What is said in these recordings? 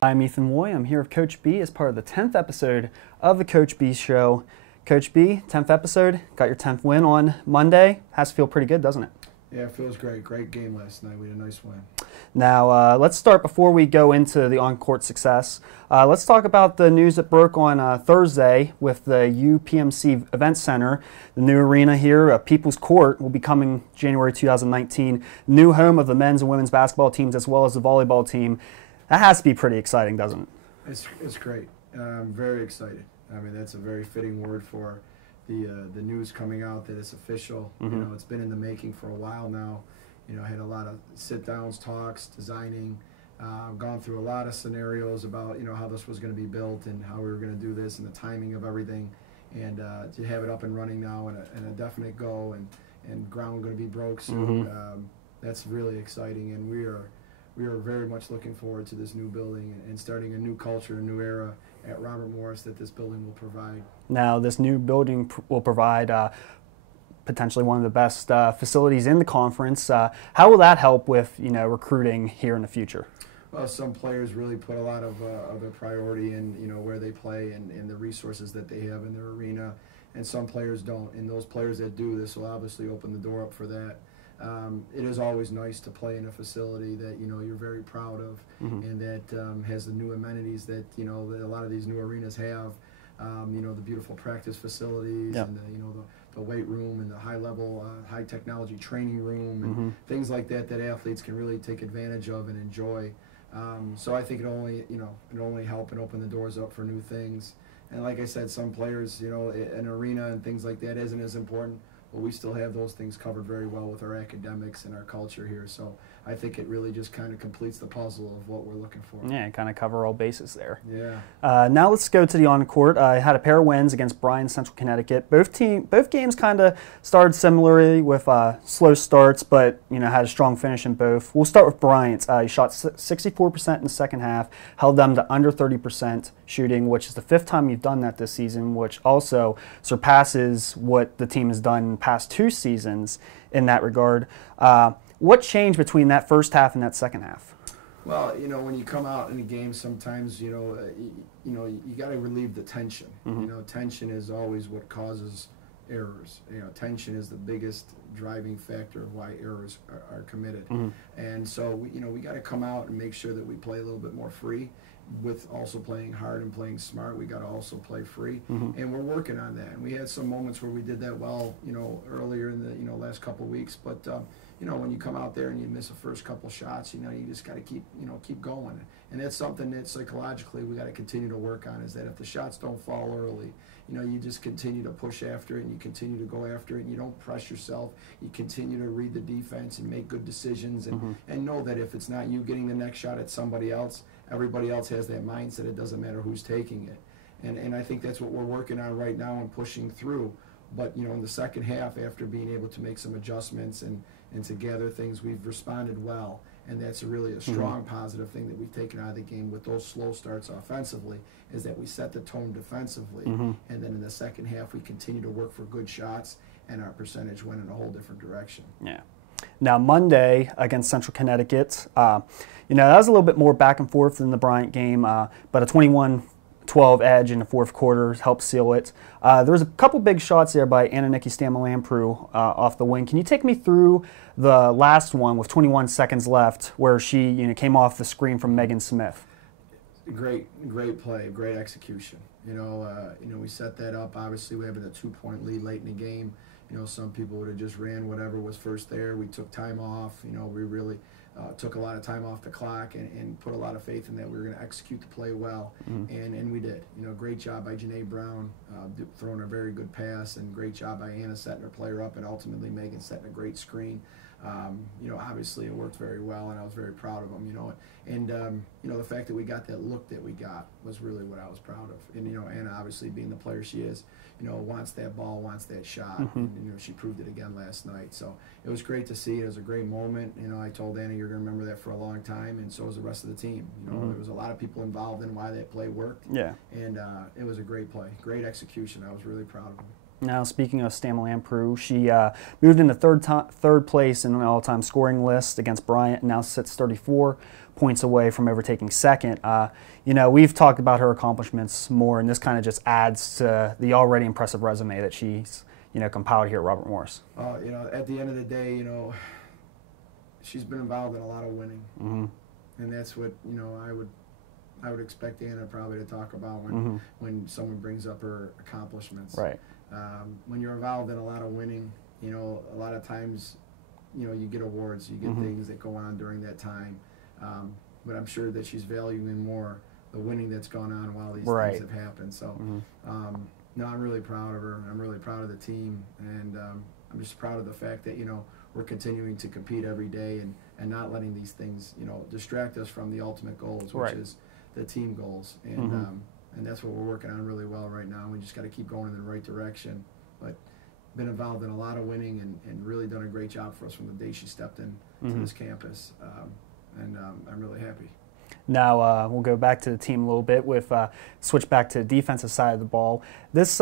I'm Ethan Moy. I'm here with Coach B as part of the 10th episode of the Coach B Show. Coach B, 10th episode, got your 10th win on Monday. Has to feel pretty good, doesn't it? Yeah, it feels great. Great game last night. We had a nice win. Now, let's start before we go into the on-court success. Let's talk about the news that broke on Thursday with the UPMC Event Center. The new arena here, People's Court, will be coming January 2019. New home of the men's and women's basketball teams as well as the volleyball team. That has to be pretty exciting, doesn't it? It's great. I'm very excited. I mean, that's a very fitting word for the news coming out that it's official. Mm-hmm. You know, it's been in the making for a while now. You know, I had a lot of sit-downs, talks, designing. Gone through a lot of scenarios about, you know, how this was going to be built and how we were going to do this and the timing of everything. And to have it up and running now and a definite go and ground going to be broke soon, Mm-hmm. That's really exciting. And we are very much looking forward to this new building and starting a new culture, a new era at Robert Morris that this building will provide. Now, this new building will provide potentially one of the best facilities in the conference. How will that help with, you know, recruiting here in the future? Well, some players really put a lot of their priority in, you know, where they play and the resources that they have in their arena, and some players don't. And those players that do, this will obviously open the door up for that. It is always nice to play in a facility that, you know, you're very proud of, Mm-hmm. and that has the new amenities that, you know, that a lot of these new arenas have. You know, the beautiful practice facilities, Yep. and you know, the weight room and the high level, high technology training room and Mm-hmm. things like that that athletes can really take advantage of and enjoy. So I think it only help and open the doors up for new things. And like I said, some players, you know, an arena and things like that isn't as important, but we still have those things covered very well with our academics and our culture here. So I think it really just kind of completes the puzzle of what we're looking for. Yeah, kind of cover all bases there. Yeah. Now let's go to the on-court. I had a pair of wins against Bryan Central Connecticut. Both games kind of started similarly with slow starts, but, you know, had a strong finish in both. We'll start with Bryant. He shot 64% in the second half, held them to under 30% shooting, which is the 5th time you've done that this season, which also surpasses what the team has done in the past 2 seasons in that regard. What changed between that first half and that second half? Well, you know, when you come out in a game, sometimes, you know, you got to relieve the tension. Mm-hmm. You know, tension is always what causes errors. You know, tension is the biggest driving factor of why errors are committed. Mm-hmm. And so, we got to come out and make sure that we play a little bit more free. With also playing hard and playing smart, we got to also play free, Mm-hmm. and we're working on that. And we had some moments where we did that well, you know, earlier in the, you know, last couple of weeks. But you know, when you come out there and you miss the first couple shots, you know, you just got to keep going. And that's something that psychologically we got to continue to work on. Is that if the shots don't fall early, you know, you just continue to push after it and you continue to go after it and you don't press yourself. You continue to read the defense and make good decisions and, Mm-hmm. and know that if it's not you getting the next shot at somebody else, everybody else has that mindset. It doesn't matter who's taking it. And I think that's what we're working on right now and pushing through. But, you know, in the second half, after being able to make some adjustments and to gather things, we've responded well. And that's really a strong positive thing that we've taken out of the game with those slow starts offensively, is that we set the tone defensively. Mm-hmm. And then in the second half, we continue to work for good shots, and our percentage went in a whole different direction. Yeah. Now, Monday against Central Connecticut, you know, that was a little bit more back and forth than the Bryant game, but a 21-12 edge in the fourth quarter helped seal it. There was a couple big shots there by Ananiki Stamalampru off the wing. Can you take me through the last one with 21 seconds left where she, you know, came off the screen from Megan Smith? Great play, great execution. You know, we set that up. Obviously, we had a 2-point lead late in the game. You know, some people would have just ran whatever was first there. We took time off. You know, we really took a lot of time off the clock and put a lot of faith in that we were going to execute the play well, and we did. You know, great job by Janae Brown throwing a very good pass, and great job by Anna setting her player up, and ultimately Megan setting a great screen. You know, obviously it worked very well, and I was very proud of them. You know, and you know, the fact that we got that look that we got was really what I was proud of. And you know, Anna, obviously being the player she is, you know, wants that ball, wants that shot, and you know, she proved it again last night. So it was great to see. It was a great moment. You know, I told Anna, you're going to remember that for a long time, and so was the rest of the team. You know, there was a lot of people involved in why that play worked. Yeah. And it was a great play, great execution. I was really proud of them. Now, speaking of Stamel Lamprou, she moved into third place in an all-time scoring list against Bryant, and now sits 34 points away from overtaking second. We've talked about her accomplishments more, and this kind of just adds to the already impressive resume that she's compiled here at Robert Morris. At the end of the day, she's been involved in a lot of winning, and that's what I would expect Anna probably to talk about when someone brings up her accomplishments. Right. When you're involved in a lot of winning, a lot of times, you get awards, you get things that go on during that time. But I'm sure that she's valuing more the winning that's gone on while these things have happened. So, no, I'm really proud of her. I'm really proud of the team, and I'm just proud of the fact that we're continuing to compete every day and not letting these things distract us from the ultimate goals, which is the team goals. And that's what we're working on really well right now. We just got to keep going in the right direction. But been involved in a lot of winning and really done a great job for us from the day she stepped in to this campus. And I'm really happy. Now we'll go back to the team a little bit with switch back to the defensive side of the ball. This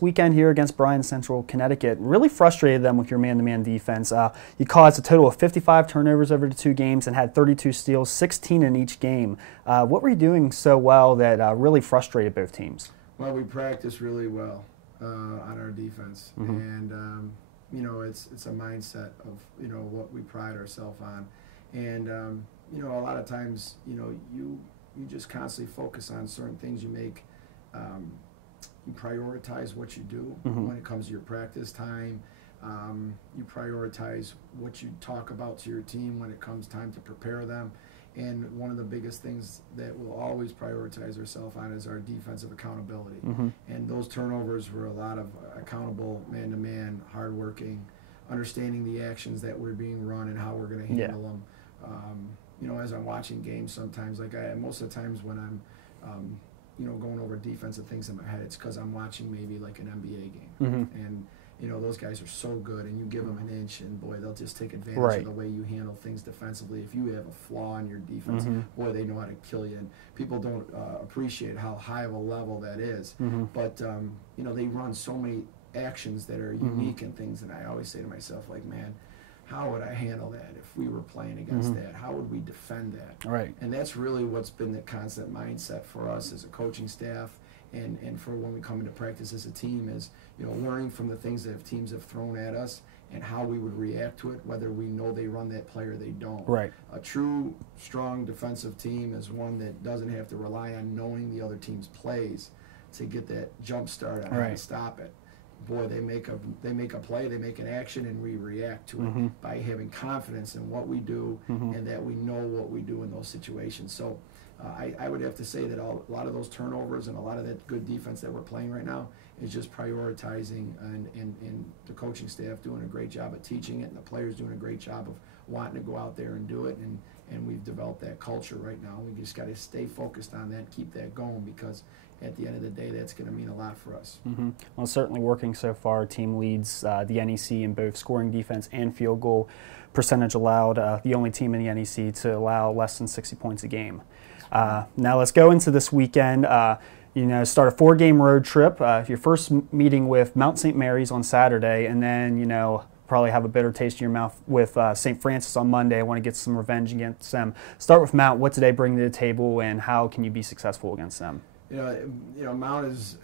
weekend here against Bryan Central Connecticut really frustrated them with your man-to-man defense. You caused a total of 55 turnovers over the 2 games and had 32 steals, 16 in each game. What were you doing so well that really frustrated both teams? Well, we practiced really well on our defense, and it's a mindset of what we pride ourselves on, and a lot of times you just constantly focus on certain things. You prioritize what you do when it comes to your practice time. You prioritize what you talk about to your team when it comes time to prepare them. And one of the biggest things that we'll always prioritize ourselves on is our defensive accountability. And those turnovers were a lot of accountable, man-to-man, hard-working, understanding the actions that were being run and how we're going to handle them. As I'm watching games sometimes, most of the times when I'm, going over defensive things in my head, it's because I'm watching maybe like an NBA game. And, those guys are so good, and you give them an inch, and boy, they'll just take advantage of the way you handle things defensively. If you have a flaw in your defense, boy, they know how to kill you. And people don't appreciate how high of a level that is. But, they run so many actions that are unique and things, and I always say to myself, man, how would I handle that if we were playing against that? How would we defend that? Right. And that's really what's been the constant mindset for us as a coaching staff and for when we come into practice as a team is, learning from the things that teams have thrown at us and how we would react to it, whether we know they run that play or they don't. Right. A true, strong defensive team is one that doesn't have to rely on knowing the other team's plays to get that jump start on how to stop it. Boy, they make a play, they make an action, and we react to it by having confidence in what we do and that we know what we do in those situations. So I would have to say that a lot of those turnovers and a lot of that good defense that we're playing right now is just prioritizing and the coaching staff doing a great job of teaching it, and the players doing a great job of wanting to go out there and do it. And we've developed that culture right now. We just got to stay focused on that, keep that going, because at the end of the day, that's going to mean a lot for us. Well, certainly working so far. Team leads the NEC in both scoring defense and field goal percentage allowed. The only team in the NEC to allow less than 60 points a game. Now let's go into this weekend. Start a 4-game road trip. Your first meeting with Mount St. Mary's on Saturday, and then probably have a bitter taste in your mouth with St. Francis on Monday. I want to get some revenge against them. Start with Mount. What do they bring to the table, and how can you be successful against them? Mount is,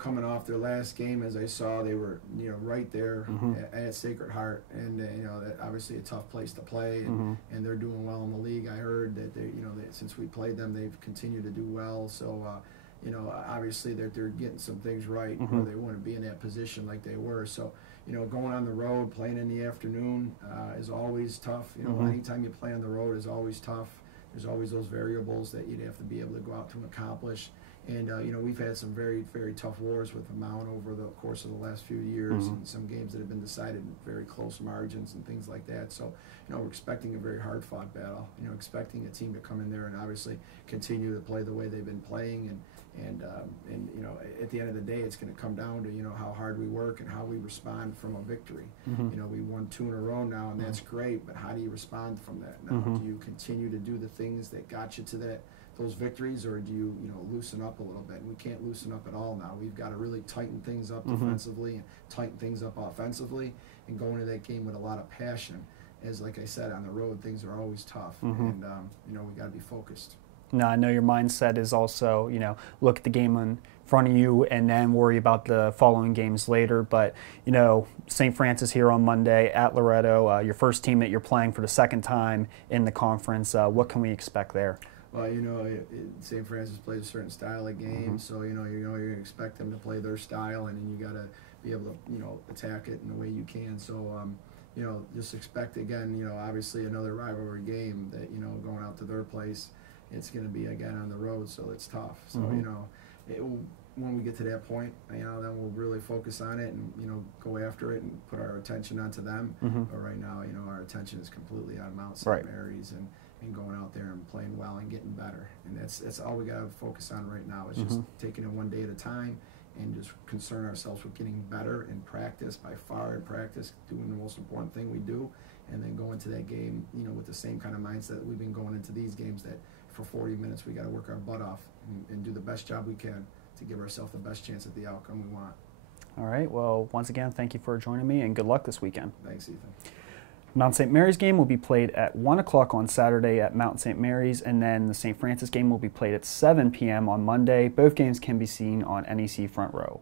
coming off their last game, as I saw, they were, right there at Sacred Heart, and that obviously a tough place to play, and they're doing well in the league. I heard that they, since we played them, they've continued to do well. So, obviously they're getting some things right, where they want to be in that position like they were. So, going on the road, playing in the afternoon is always tough. Anytime you play on the road is always tough. There's always those variables that you'd have to be able to go out to accomplish. And, we've had some very, very tough wars with the Mount over the course of the last few years, and some games that have been decided in very close margins and things like that. So, we're expecting a very hard-fought battle, expecting a team to come in there and obviously continue to play the way they've been playing. And at the end of the day, it's going to come down to, how hard we work and how we respond from a victory. We won 2 in a row now, and that's great, but how do you respond from that? Now, do you continue to do the things that got you to those victories, or do you, you know, loosen up a little bit? And we can't loosen up at all now. We've got to really tighten things up defensively and tighten things up offensively, and go into that game with a lot of passion. As like I said, on the road, things are always tough, and you know, we got to be focused. Now, I know your mindset is also, you know, look at the game in front of you and then worry about the following games later. But, you know, St. Francis here on Monday at Loretto, your first team that you're playing for the second time in the conference. What can we expect there? Well, you know, St. Francis plays a certain style of game, so you know you're going to expect them to play their style, and then you got to be able to, you know, attack it in the way you can. So, you know, just expect again, you know, obviously another rivalry game that, you know, going out to their place, it's going to be again on the road, so it's tough. So you know, when we get to that point, you know, then we'll really focus on it and, you know, go after it and put our attention onto them. But right now, you know, our attention is completely on Mount St. Mary's and going out there and playing well and getting better. And that's all we got to focus on right now, is just taking it one day at a time and just concern ourselves with getting better in practice, by far in practice, doing the most important thing we do, and then go into that game, you know, with the same kind of mindset that we've been going into these games, that for 40 minutes we got to work our butt off and do the best job we can to give ourselves the best chance at the outcome we want. All right. Well, once again, thank you for joining me, and good luck this weekend. Thanks, Ethan. Mount St. Mary's game will be played at 1 o'clock on Saturday at Mount St. Mary's, and then the St. Francis game will be played at 7 p.m. on Monday. Both games can be seen on NEC Front Row.